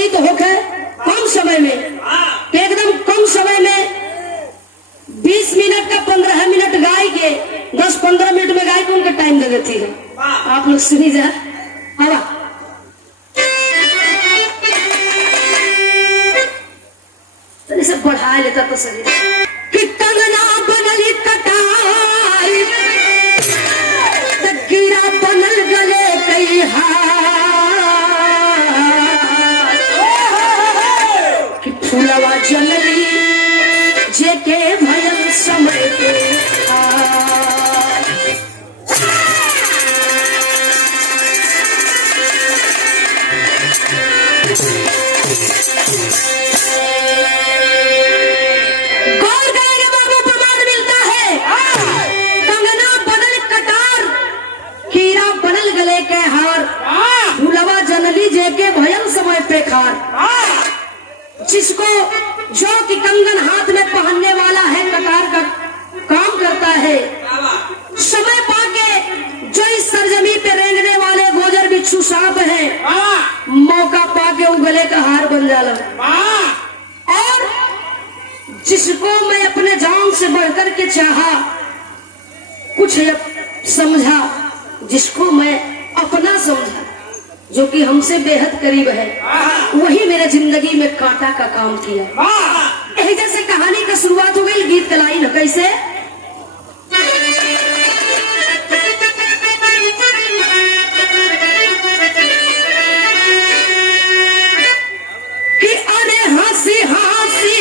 गीत होके कम समय में, एकदम कम समय में 20 मिनट का 15 मिनट गाय के 10-15 मिनट में गाय को उनका टाइम दे देती है। आप लोग सुनी जा। हवा इसे बढ़ा लेता तो सही। कि कंगना बनली कटाई तकीरा बनल गले कई कि फूलवा जनली जेके भयल समय पे जिसको जो कि कंगन हाथ में पहनने वाला है कटार का काम करता है, समय पाके जो इस सरजमी पे रेंगने वाले गोजर बिच्छू सांप है, मौका पाके वो गले का हार बन जाला। और जिसको मैं अपने जान से बढ़कर के चाहा, कुछ समझा, जिसको मैं अपना समझा, जो कि हमसे बेहद करीब है, वही मेरे जिंदगी में कांटा का काम किया। यही जैसे कहानी का शुरुआत हो गई, गीत कलाई न कैसे कि अरे हंसी हंसी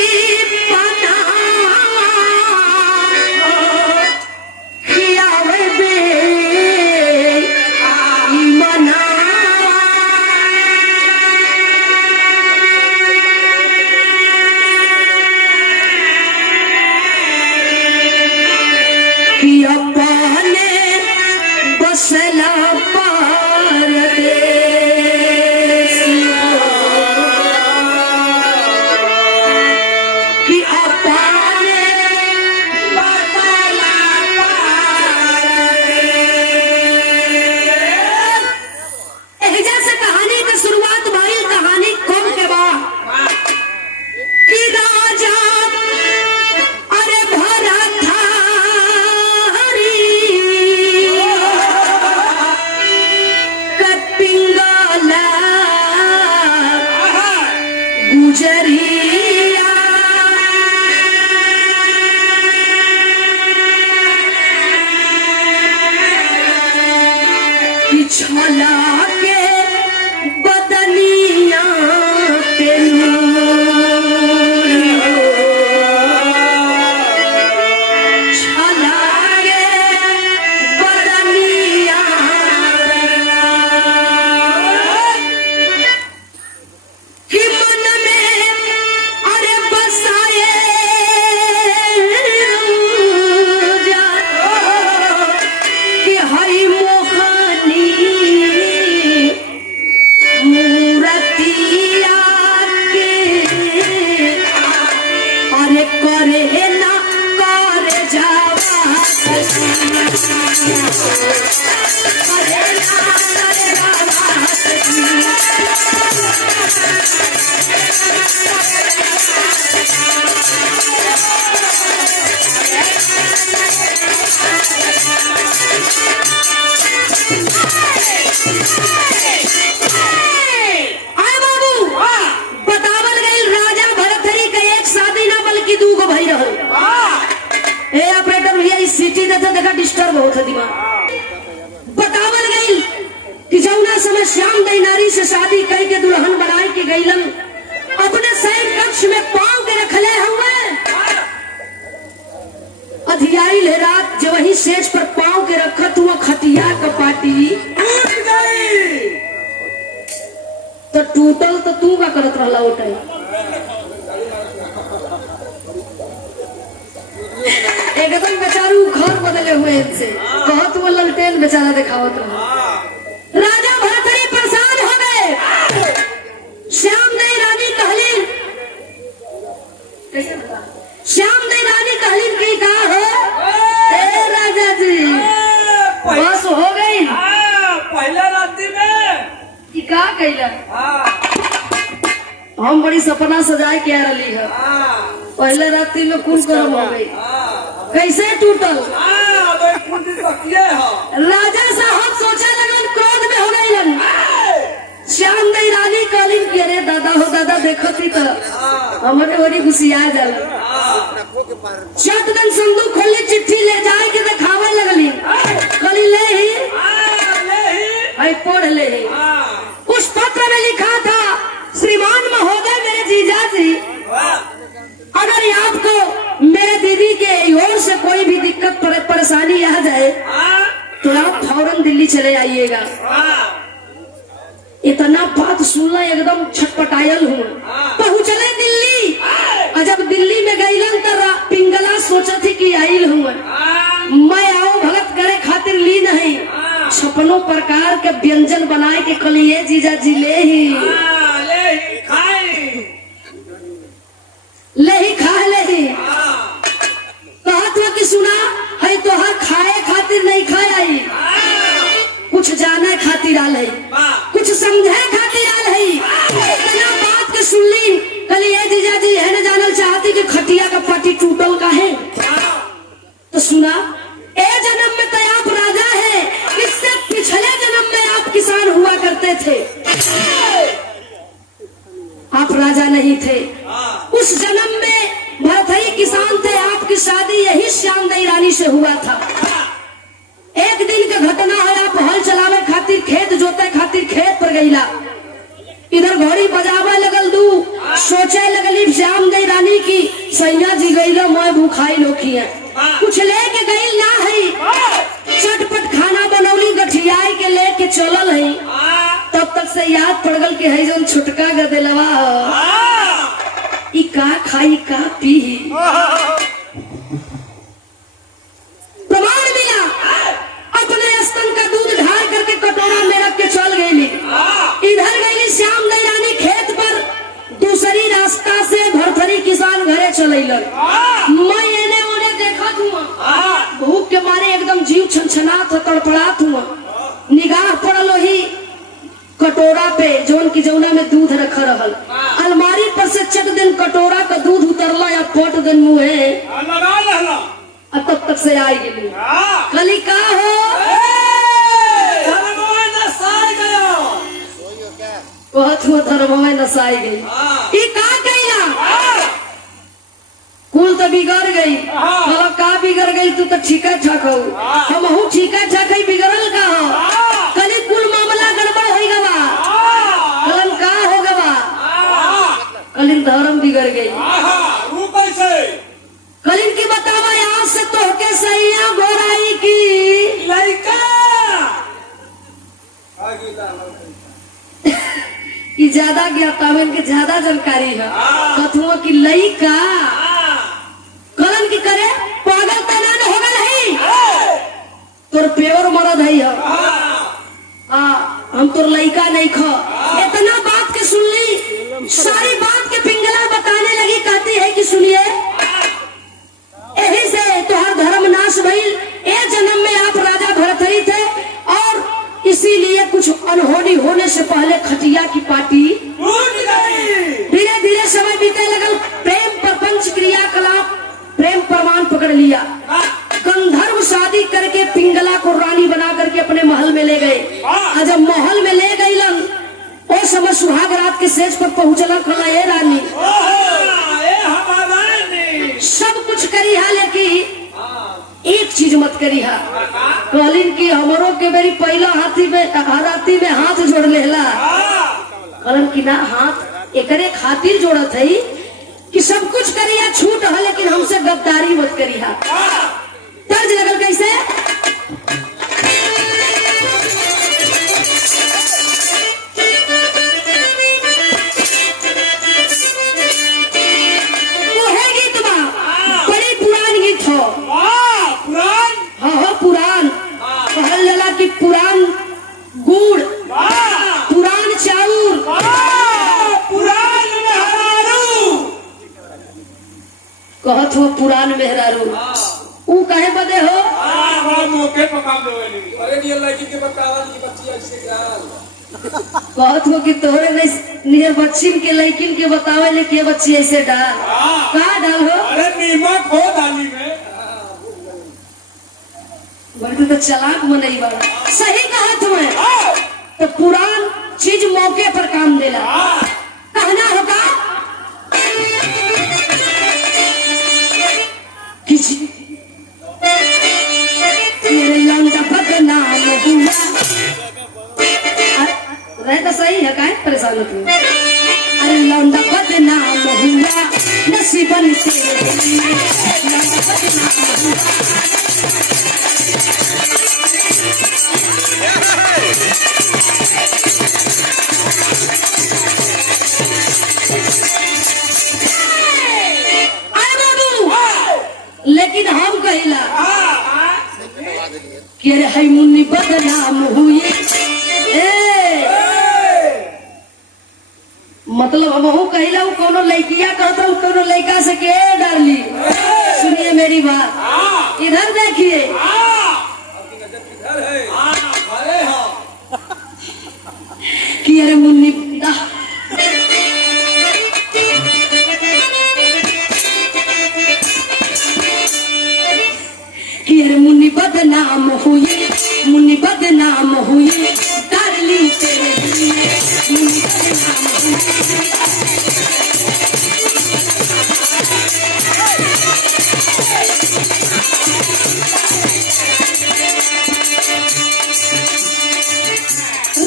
डिस्टर्ब बहुत है दिमाग। बतावल गई कि जौना समय श्याम दई नारी से शादी कई के दुल्हन बनाए के गईलन, अपने सैन कक्ष में पांव के रखले हुए, अधियाई ले रात जब वही सेज पर पांव के रखत हुआ खटिया कपाटी टूट गई, तो टूटल तो तू का करत रहला उठे। एकदम बेचारू घर बदले हुए इनसे बहुत वो ललटेन बेचारा दिखावत रहा। राजा भरथरी परेशान हो गए। श्याम दई रानी कहलीन, श्याम दई रानी कहलीन की कहा हो ए राजा जी बस हो गई पहले रात्रि में कि का कहला हम बड़ी सपना सजाए के आ रही है। पहले रात्रि में कुल गर्म हो गई, कैसे टूटल। राजा साहब सोचा लगन, क्रोध में हो गई लगन। श्याम दई रानी कालीन की, अरे दादा हो दादा देखो थी तो हमारे बड़ी गुस्सिया जल। चटदन संदूक खोली, चिट्ठी ले जाए के दिखावे लगली। कली ले ही आई पढ़ ले ही। उस पत्र में लिखा था, श्रीमान महोदय मेरे जीजा जी, अगर आपको मेरे दीदी के ओर से कोई भी दिक्कत परेशानी आ जाए तो आप फौरन दिल्ली चले आइएगा। इतना बात सुनना एकदम छटपटायल हूँ। पहुँचले दिल्ली, और जब दिल्ली में गईलन तो पिंगला सोचा थी कि आइल हूँ मैं, आओ भगत करे खातिर ली नहीं। 56 प्रकार के व्यंजन बनाए के कलिए जीजा जी ले ही खा ले ही। कहा था कि सुना है तो हर खाए खातिर नहीं खाए आई, कुछ जाने खातिर आल है, कुछ समझे खातिर आल है। इतना बात के सुन ली, कल ये जीजा जी है न जानल चाहती कि खटिया का पाटी टूटल का है। तो सुना, ए जन्म में तो आप राजा है, इससे पिछले जन्म में आप किसान हुआ करते थे, आप राजा नहीं थे। उस जन्म में भरथई किसान थे, आपकी शादी यही श्याम दई रानी से हुआ था। एक दिन का घटना है, आप हल चलावे खातिर, खेत जोते खातिर खेत पर गईला। इधर घोड़ी बजावे लगल, दू सोचे लगली श्याम दई रानी की सैया जी गईला, मैं भूखाई लोखी है, कुछ लेके गई ना है। चटपट खाना बनौली, गठियाई के लेके चलल है। तब तक से याद पड़ गल कि है जो छुटका गदेलवा ई का खाई का पी। प्रमाण मिला, अपने स्तन का दूध ढार करके कटोरा में रख के चल गई। इधर गई श्याम दई रानी खेत पर, दूसरी रास्ता से भरथरी किसान घरे चलैलन। मैं एने ओने देखत हूँ, भूख के मारे एकदम जीव छनछनात तड़पड़ात हूँ। निगाह पड़ल ही कटोरा पे जोन की जौना में दूध रखा रहल। अलमारी पर से चट दिन कटोरा का दूध उतरला या पट दिन मुँहे, तब तक से आई गई। कली का हो कहत हुआ धर्म में नसाई गई। ई का कहिला, कुल तो बिगड़ गई। मतलब का बिगड़ गई, तू तो ठीका ठाक हो, हम ठीका ठाक ही बिगड़ल का हो। कली कुल मामला गड़बड़ हो गवा, कलन का हो गवा, कलिन धर्म बिगड़ गई। कलिन की बतावा यहाँ से तो के सैया गोराई की लड़का कि ज्यादा ज्ञातावन के ज्यादा जानकारी है। कथुआ की लड़का कलन की करे पागल तैनान हो गल है, तोर प्योर मरद है। हम तोर लड़का नहीं खा। इतना बात के सुन ली, सारी बात के पिंगला बताने लगी। कहती है कि सुनिए, यही से तुहार धर्म नाश भइल। एक जन्म में आप राजा भरथई थे और इसीलिए कुछ अनहोनी होने से पहले खटिया की पार्टी धीरे धीरे समय बीते लगल। प्रेम प्रपंच क्रियाकलाप प्रेम प्रमाण पकड़ लिया। गंधर्व शादी करके पिंगला को रानी बना करके अपने महल में ले गए। और जब महल में ले गई लन, उस समय सुहाग रात के सेज पर पहुंचला। कहला ये रानी सब कुछ करी है, लेकिन एक चीज मत करी है। कहलिन की हमरों के मेरी पहला हाथी में हाथ जोड़ लेला। कहलन की ना, हाथ एकरे खातिर जोड़त है कि सब कुछ करी है, छूट है, लेकिन हमसे गद्दारी मत करी है। तर्ज लगल कैसे, पुरान गुड़, पुरान चाउर, पुरान मेहरारू। कहत हो पुरान मेहरारू, ऊ कहे बदे हो मौके पर काम दो। अरे ये लड़की के बतावा की बच्ची ऐसे बहुत हो कि तोहरे लिए बच्चिन के लड़किन के बतावे ले के बच्ची ऐसे डाल का डाल हो। अरे नीमक हो दाली में। बल्कि तो चलाक मनई वाला सही कहा तुम्हें। तो पुरान चीज मौके पर काम देला कहना होगा किसी लौंडा बदनाम हुआ। रहे तो सही है काहे परेशान होती है। अरे लौंडा बदनाम हुआ नसीबन तेरे लौंडा बदनाम हुआ। लेकिन हम कहिला कि अरे है मुन्नी बदनाम हुई। मतलब हम कहिला कोनो लड़किया कहता हूँ कोनो लड़का से के डाली। सुनिए मेरी बात इधर देखिए कि अरे मुन्नी मुन्नी बदनाम हुई मुन्नी बदनाम हुई डार्लिंग तेरे लिए मुन्नी बदनाम हुई।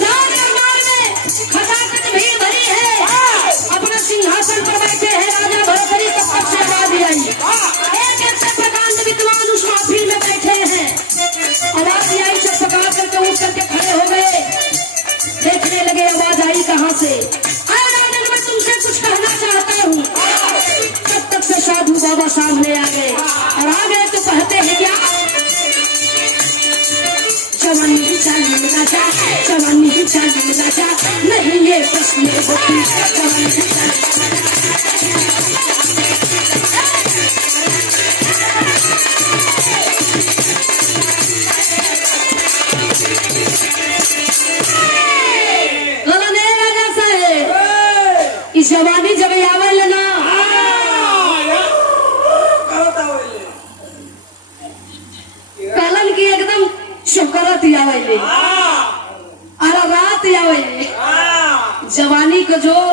राजदरबार में खचाखच भीड़ भरी है। अपना सिंहासन पर बैठे हैं राजा भरतरी को पक्ष आवाज आई। एक से प्रकांड विद्वान उस महफिल में बैठे हैं। आवाज आई चपका करके उठ करके खड़े हो गए। देखने लगे आवाज आई कहाँ से। राजन मैं तुमसे कुछ कहना चाहता हूँ। तब तक से साधु बाबा सामने आ गए और आ गए तो कहते हैं क्या जवानी चाहिए राजा जवानी चाहिए राजा नहीं ये प्रश्न होती जवानी जवानी जब आवल ना कलन की एकदम शुक्रत आवले अरे रात आवले। जवानी को जोर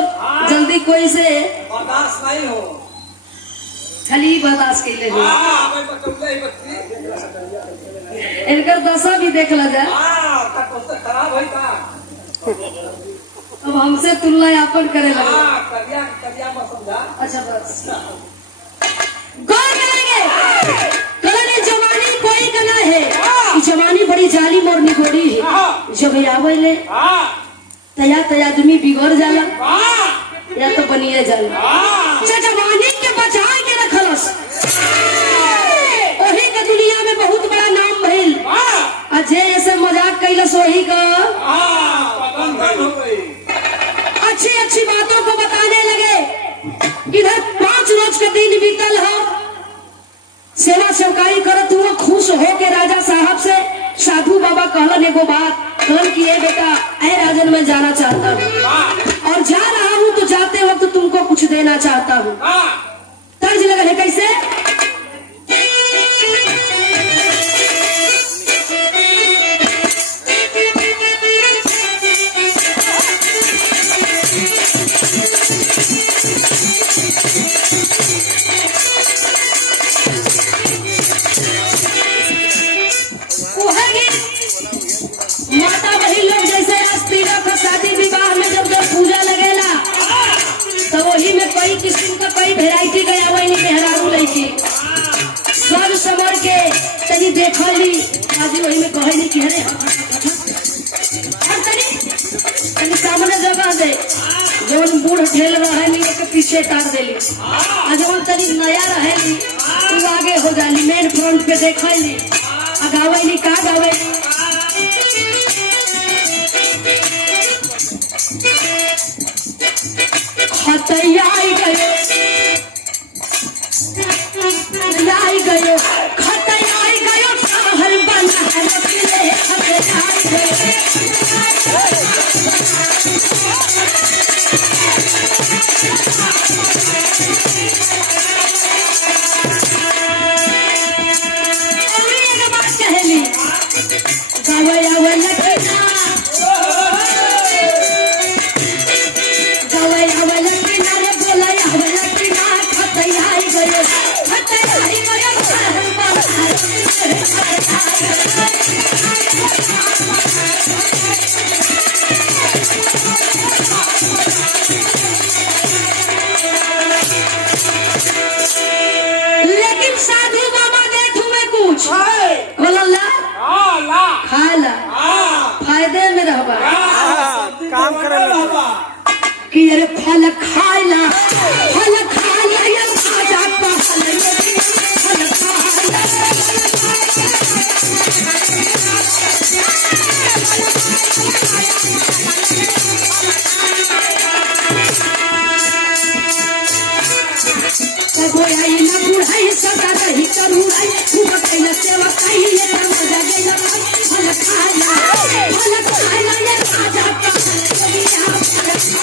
जल्दी कोई से बर्दाश्त नहीं हो खाली बर्दाश्त के लिए इनकर दशा भी देख ला जाए। खराब है का अब हमसे तुलना यापन करे लगे। अच्छा बस गौर करेंगे कल जवानी कोई कला है। जवानी बड़ी जालिम और निगोड़ी है। जब आवले तया तया आदमी बिगड़ जाला या तो बनिए जाला। जवानी के बचा के रखलस वही के दुनिया में बहुत बड़ा नाम भइल। अजय ऐसे मजाक कैलस वही का अच्छी अच्छी बातों को बताने लगे। इधर 5 रोज के दिन बीतल हो सेवा सेवकाई करत हुआ खुश हो के राजा साहब से साधु बाबा कहलन एगो बात कहलन कि ये बेटा ऐ राजन मैं जाना चाहता हूँ और जा रहा हूँ तो जाते वक्त तुमको कुछ देना चाहता हूँ। तर्ज लगा है कैसे माता बहन लोग जैसे तिलक शादी विवाह में जब पूजा लगेला तो वही में कई किस्म का कई वेराइटी गया वही मेहरारू लड़की सब समर के तनी देखली आज वही में कहली कि अरे तनी सामने जगह दे जवन बूढ़ ठेल रहे नी के पीछे टार देली आ जवन तनी नया रहेली तू आगे हो जाली मेन फ्रंट पे देखली आ गावेली का गावेली खतयाई गयो खतयाई गयो हर बना हर पिले खतयाई गयो ला खाए ला फायदे में रहबा काम करे बाबा कि अरे फल खाइला ये ताजा फल ये फल खाइला कोई आई ना बुढ़ाई सदा रही करूड़ाई खूब कैला सेवा कहिए मजा गइला फल खाइला ये ताजा फल ये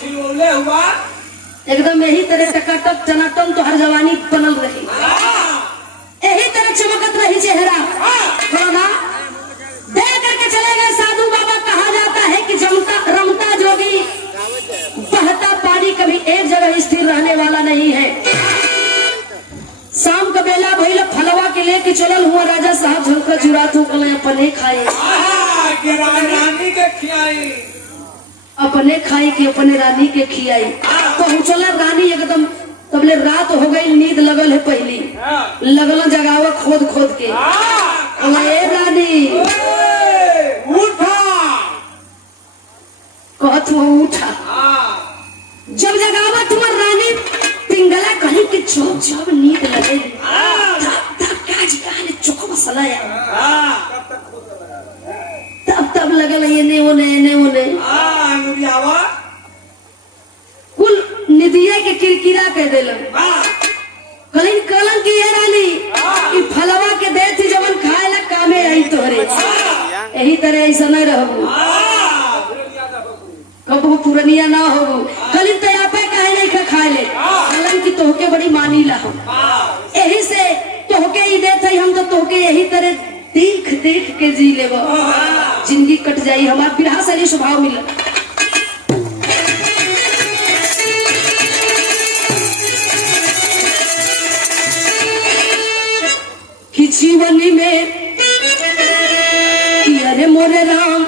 छिलोले हुआ एकदम यही तरह टकाटक टनाटन तो हर जवानी बनल रही यही तरह चमकत रही चेहरा बोला देख करके चले गए साधु बाबा। कहा जाता है कि जमता रमता जोगी बहता पानी कभी एक जगह स्थिर रहने वाला नहीं है। शाम का बेला भइल फलवा के लेके चलल हुआ राजा साहब झुमका जुड़ा तू कल अपने खाए रानी के खियाई अपने खाई के अपने रानी के खियाई पहुंचल रानी एकदम तबले रात हो गई नींद लगल है पहली लगल जगावा खोद खोद के ए रानी उठा कहत वो उठा जब जगावा तुम्हार रानी पिंगला कहीं के जब जब नींद लगे तब काज काले चोख मसला तब लगल ये ओने कुल निदिया के किरकिरा कह देलन कलन की ये रानी कि फलवा के दे थी जवन खाए ला कामे आई तोहरे यही तरह ऐसा न रहबू कबू पुरनिया ना होबू कलिन तो आपे काहे नहीं खा खाए ले कलन की तोहके बड़ी मानी ला हम यही से तोहके ही दे थे हम तो तोहके यही तरह देख देख के जी लेबो जिंदगी कट जाई हमार बिरहा से स्वभाव मिला कि जीवन में कि अरे मोरे राम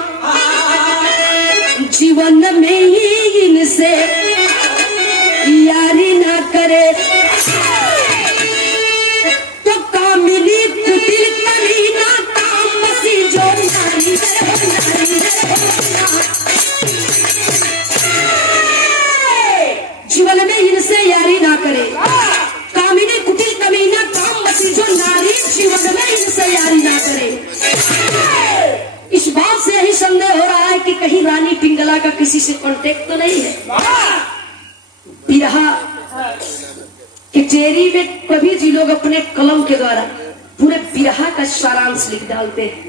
जीवन में ही इनसे यारी ना करे तो कामिनी कुटिल करी ना काम बसी जो नारी जीवन में इनसे यारी ना करे कामिनी कुटिल कमीना काम बसी जो नारी जीवन में इनसे यारी ना करे। इस बात से यही संदेह हो रहा है कि कहीं रानी पिंगला का किसी से कांटेक्ट तो नहीं है। बिरहा कचेरी में कभी जी लोग अपने कलम के द्वारा पूरे बिरहा का सारांश लिख डालते हैं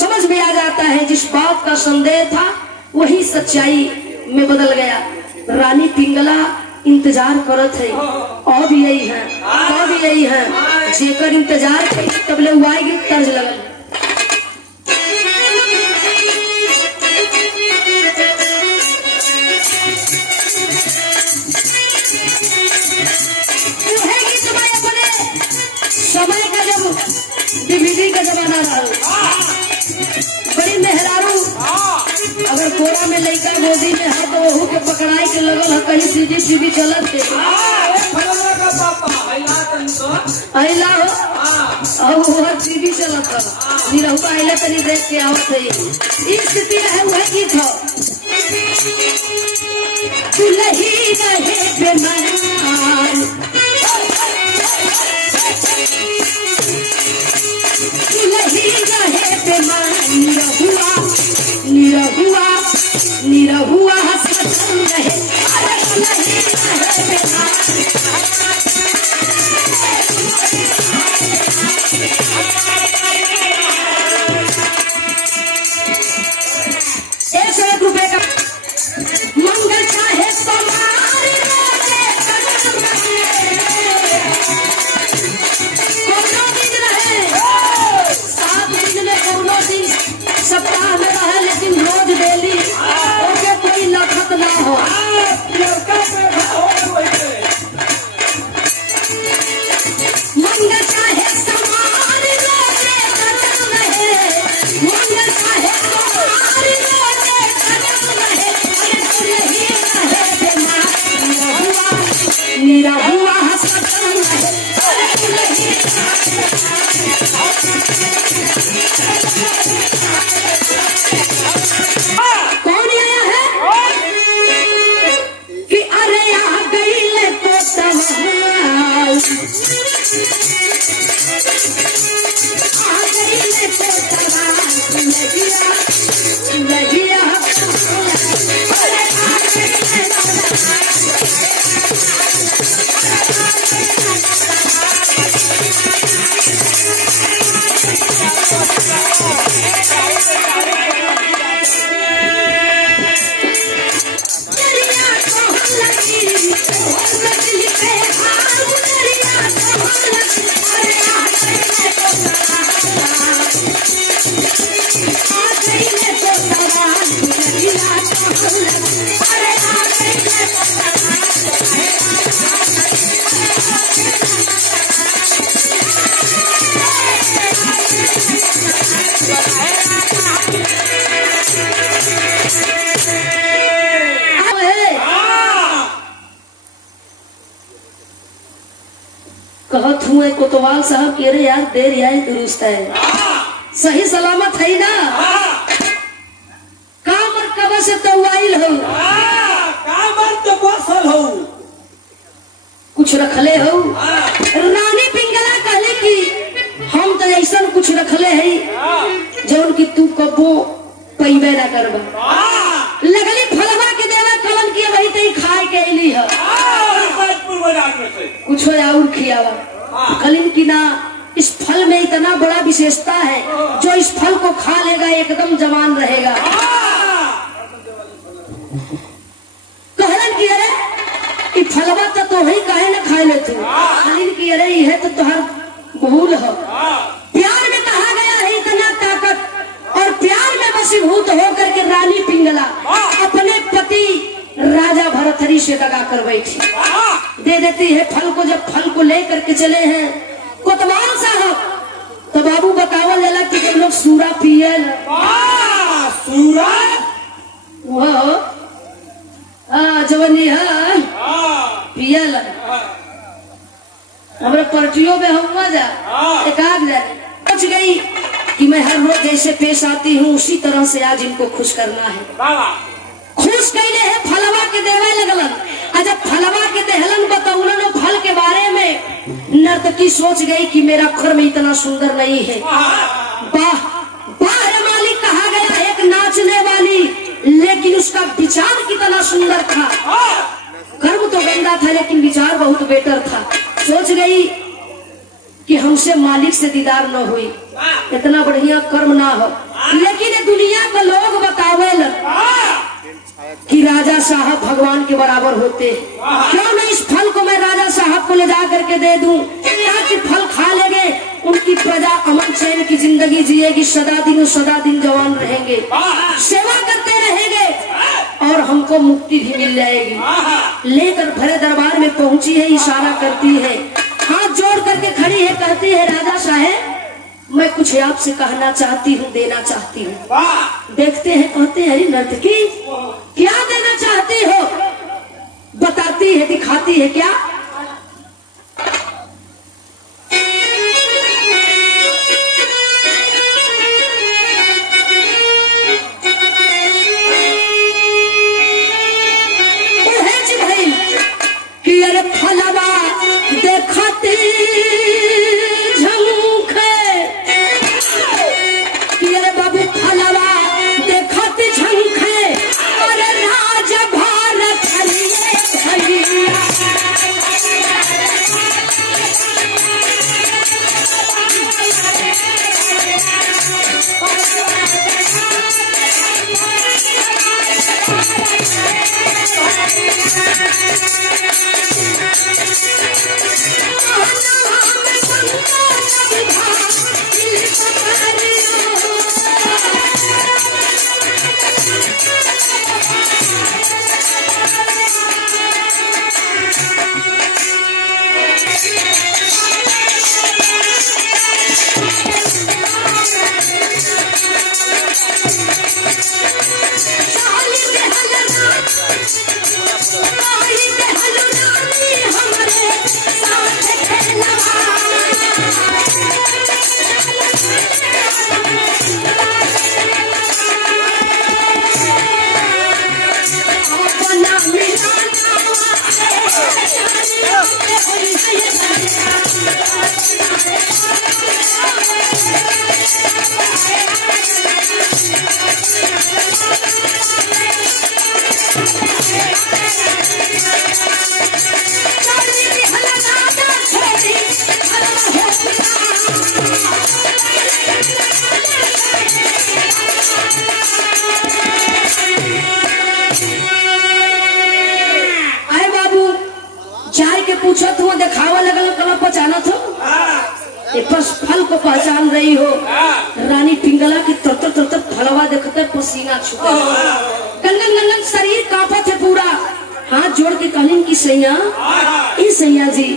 समझ में आ जाता है जिस बात का संदेह था वही सच्चाई में बदल गया। रानी पिंगला इंतजार करत है और भी यही है जेकर इंतजार तबले वाई तर्ज लगल समय का जब डीवीडी का जमाना रहा बड़ी मेहरारू अगर कोरा में लड़का गोदी में है तो वहू के पकड़ाई के लगल है कहीं सीधी सीधी चलत थे अहिला हो अब वो टीवी चलत है निरहुआ अहिला तनी देख के आवत है इस स्थिति है वह गीत हो दुल्ही रहे बेमान दुल्ही रहे बेमान निरहुआ हंसत रहे दुल्ही रहे बेमान ₹1 का मंगल चाहे समारी कोनो दिन रहे 7 दिन में कोनो दिन सप्ताह में रहे लेकिन रोज डेली ओके कोई लखत ना हो आ गई मैं तो तबाह लगिया लगिया अरे आ गई मैं तो दरिया को लगी ओ नदी पे हाथ दरिया को लगी अरे आ गई मैं तो आ गई मैं तो तबाह लगिया को लगी अरे आ गई मैं तो कहत हुए कोतवाल साहब कह रहे यार देर आई दुरुस्त है सही सलामत है ना काम और कब से तो वाइल हो कामर तो बसल हो कुछ रखले हो रानी पिंगला कहले कि हम तो ऐसा कुछ रखले है जौन की तू कबो पैबे ना करबा लगली फलवा के देवा कलन की वही तई खाए के अली है कुछ और खियावा कलिन की ना इस फल में इतना बड़ा विशेषता है जो इस फल को खा लेगा एकदम जवान रहेगा कहलन की अरे कि फलवा तो वही काहे ना खाए ले तू कलिन की अरे यह तो तुहार भूल है प्यार में कहा गया है इतना ताकत और प्यार में वशीभूत होकर के रानी पिंगला अपने पति राजा भरथरी से दगा कर बैठी दे देती है फल को जब फल को लेकर के चले हैं कोतवाल साहब तो बाबू बतावल जाला कि जब लोग सूरा पिए सूरा वो जवनी है पियल हमारे पार्टियों में हुआ जा एक आग जा पहुंच गई कि मैं हर रोज जैसे पेश आती हूँ उसी तरह से आज इनको खुश करना है खुश कैले है फलवा के देवे लगलन जब फलवा के देहलन बतौलन फल के बारे में नर्तकी सोच गई कि मेरा खुर में इतना सुंदर नहीं है वाह वाह मालिक कहा गया एक नाचने वाली लेकिन उसका विचार कितना सुंदर था कर्म तो गंदा था लेकिन विचार बहुत बेटर था सोच गई कि हमसे मालिक से दीदार न हुई इतना बढ़िया कर्म ना हो लेकिन दुनिया को लोग बतावे कि राजा साहब भगवान के बराबर होते क्यों नहीं इस फल को मैं राजा साहब को ले जा करके दे दूं ताकि फल खा लेंगे उनकी प्रजा अमन चैन की जिंदगी जिएगी सदा दिन जवान रहेंगे सेवा करते रहेंगे और हमको मुक्ति भी मिल जाएगी लेकर भरे दरबार में पहुंची है इशारा करती है हाथ जोड़ करके खड़ी है कहती है राजा साहब मैं कुछ आपसे कहना चाहती हूँ देना चाहती हूँ देखते हैं कहते हैं नर्तकी क्या देना चाहती हो बताती है दिखाती है क्या भाई कि अरे फलवा देखती झंखे और राज भारत ये बस फल को पहचान रही हो। रानी पिंगला की तर तर फलवा देखते पसीना छूटे, गंगन गंगन शरीर कांपत है पूरा। हाथ जोड़ के कहलीन की सैया, ई सैया जी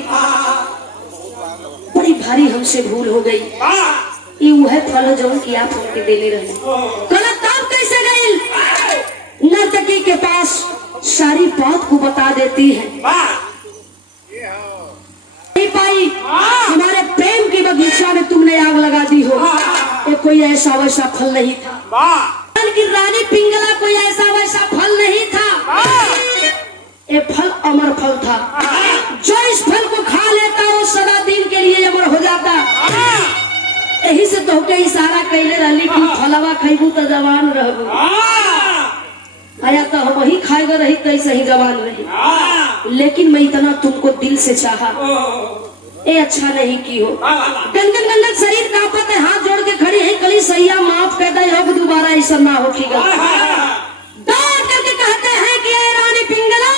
बड़ी भारी हमसे भूल हो गई। ये वह फल जो कि आप हमके देने रहे। कहला तब कैसे गई? नर्तकी के पास सारी बात को बता देती है। नहीं पाई, हमारे प्रेम की बगीचा में तुमने आग लगा दी हो। ये कोई ऐसा वैसा फल नहीं था कि रानी पिंगला कोई ऐसा वैसा फल नहीं था। ये फल अमर फल था। जो इस फल को खा लेता वो सदा दिन के लिए अमर हो जाता। यही से तो के इशारा कैले रही कि फलवा खैबू तो जवान रहबू। आया तो हम वही खाएगा रही कैसे ही जवान रही। लेकिन मैं इतना तुमको दिल से चाहा, ये अच्छा नहीं की हो। गंगन गंगन शरीर कांपत है, हाथ जोड़ के खड़ी है। कली सैया माफ कर दे, अब दोबारा ऐसा ना होगा। दौड़ करके कहते हैं कि रानी पिंगला,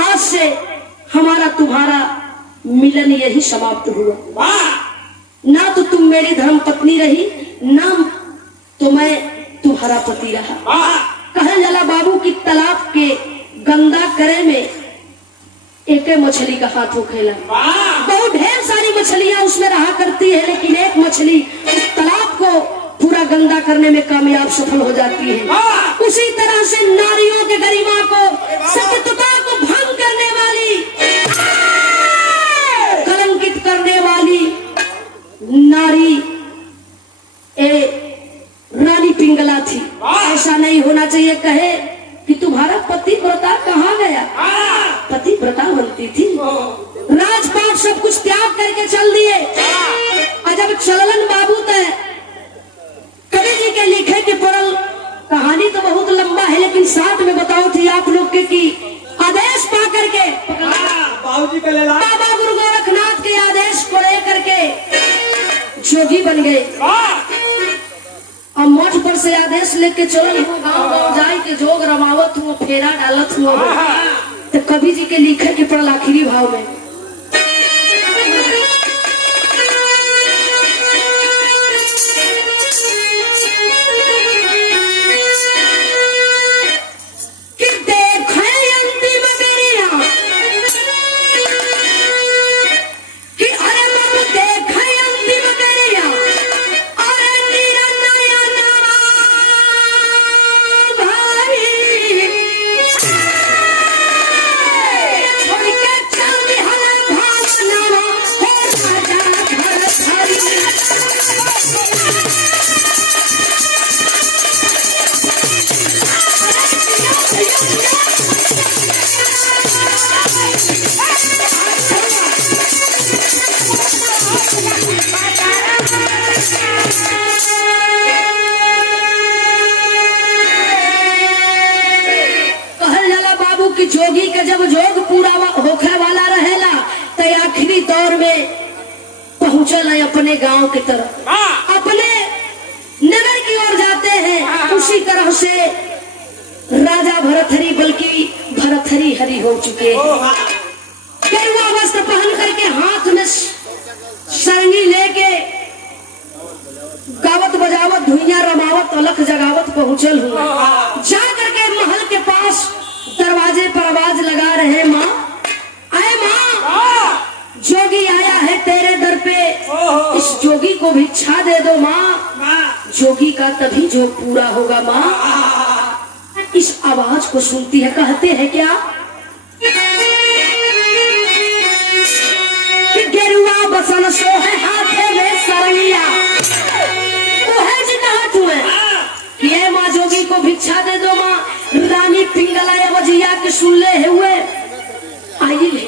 आज से हमारा तुम्हारा मिलन यही समाप्त हुआ। ना तो तुम मेरी धर्म पत्नी रही, ना तो मैं तुम्हारा पति रहा। कहे जाला बाबू की तालाब के गंदा करे में एक मछली का हाथ उखेला। बहुत ढेर सारी मछलियां उसमें रहा करती है, लेकिन एक मछली उस तालाब को पूरा गंदा करने में कामयाब सफल हो जाती है। उसी तरह से नारियों के गरिमा को, सत्यता को भंग करने वाली, कलंकित करने वाली नारी रानी पिंगला थी। ऐसा नहीं होना चाहिए। कहे कि तुम्हारा पति व्रता कहाँ गया? पति व्रता बनती थी, राजपाट सब कुछ त्याग करके चल दिए। और जब चललन बाबू तय कवि जी के लिखे के पड़ल, कहानी तो बहुत लंबा है, लेकिन साथ में बताओ थी आप लोग के कि आदेश पा करके बाबा गुरु गोरखनाथ के आदेश को लेकर के जोगी बन गए। और मठ पर से आदेश लेके चल गाँव गाँव जाए के जोग रमावत हुआ, फेरा डालत हुआ। तो कवि जी के लिखे के पड़ल आखिरी भाव में, जोगी का जब जोग पूरा होखे वाला रहेला तो आखिरी दौर में पहुंचल है अपने गांव की तरफ, अपने नगर की ओर जाते हैं। उसी तरह से राजा भरथरी, बल्कि भरथरी हरि हो चुके हैं। गेरुआ वस्त्र पहन करके हाथ में सरंगी लेके गावत बजावत धुइयां रमावत अलख जगावत पहुंचल हुआ। जा करके महल के पास दरवाजे पर आवाज लगा रहे, माँ आए माँ, जोगी आया है तेरे दर पे, इस जोगी को भिक्षा दे दो माँ, जोगी का तभी जो पूरा होगा माँ। इस आवाज को सुनती है, कहते हैं क्या कि गेरुआ बसन सो है हाथे में सरैया। तो है जी कहा तुम्हें कि माँ जोगी को भिक्षा दे दो माँ। रानी पिंगला वजिया के सुनले है हुए आई ले,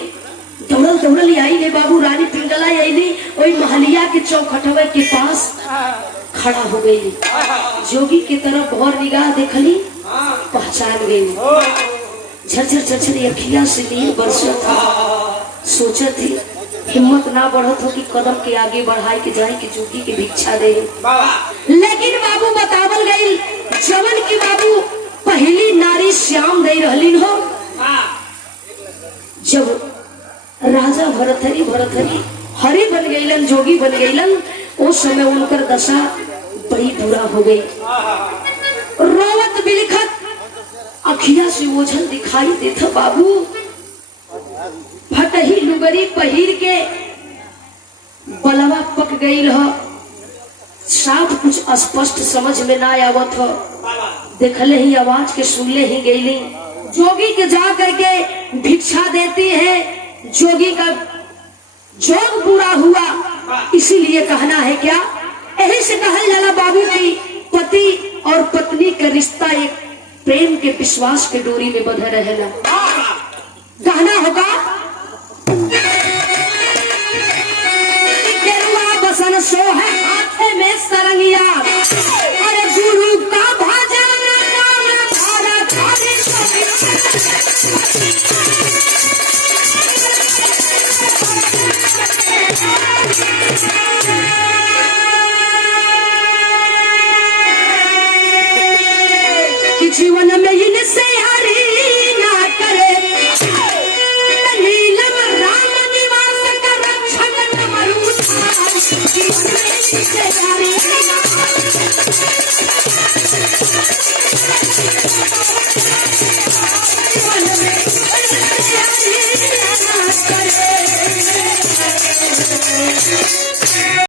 दौड़ल दौड़ल आई ले बाबू। रानी पिंगला आई वही महलिया के चौखटवे के पास खड़ा हो गई। जोगी की तरफ भौर निगाह देखली, पहचान गई। झरझर झरझर अखिया से नीर बरसत था। सोचा थी हिम्मत ना बढ़त हो कि कदम के आगे बढ़ाई के जाए कि जोगी के भिक्षा दे। लेकिन बाबू बतावल गई, जवन की बाबू पहली नारी श्याम दे रहली हो। जब राजा भरतहरी हरि बन गईलन, जोगी बन गईलन। उस समय उनकर दशा बड़ी बुरा हो गई। रोवत बिलखत अखिया से ओझल दिखाई देता बाबू। फटही लुगरी पहिर के बलवा पक गई ह, साफ कुछ स्पष्ट समझ में ना आवत हो। देखले ही आवाज के सुनले ही गईली। जोगी के जा करके भिक्षा देती है। जोगी का जोग पूरा हुआ, इसीलिए कहना है क्या, यही से कहल जाला बाबू की पति और पत्नी का रिश्ता एक प्रेम के विश्वास के डोरी में बंधा रहेला। कहना होगा बसन सो है हाथे में सरंगिया, अरे गुरु का भजन नाम भारत हरि कि जीवन में इनसे हरि ना करे, नीलम राम निवास का रक्षण मरुथा।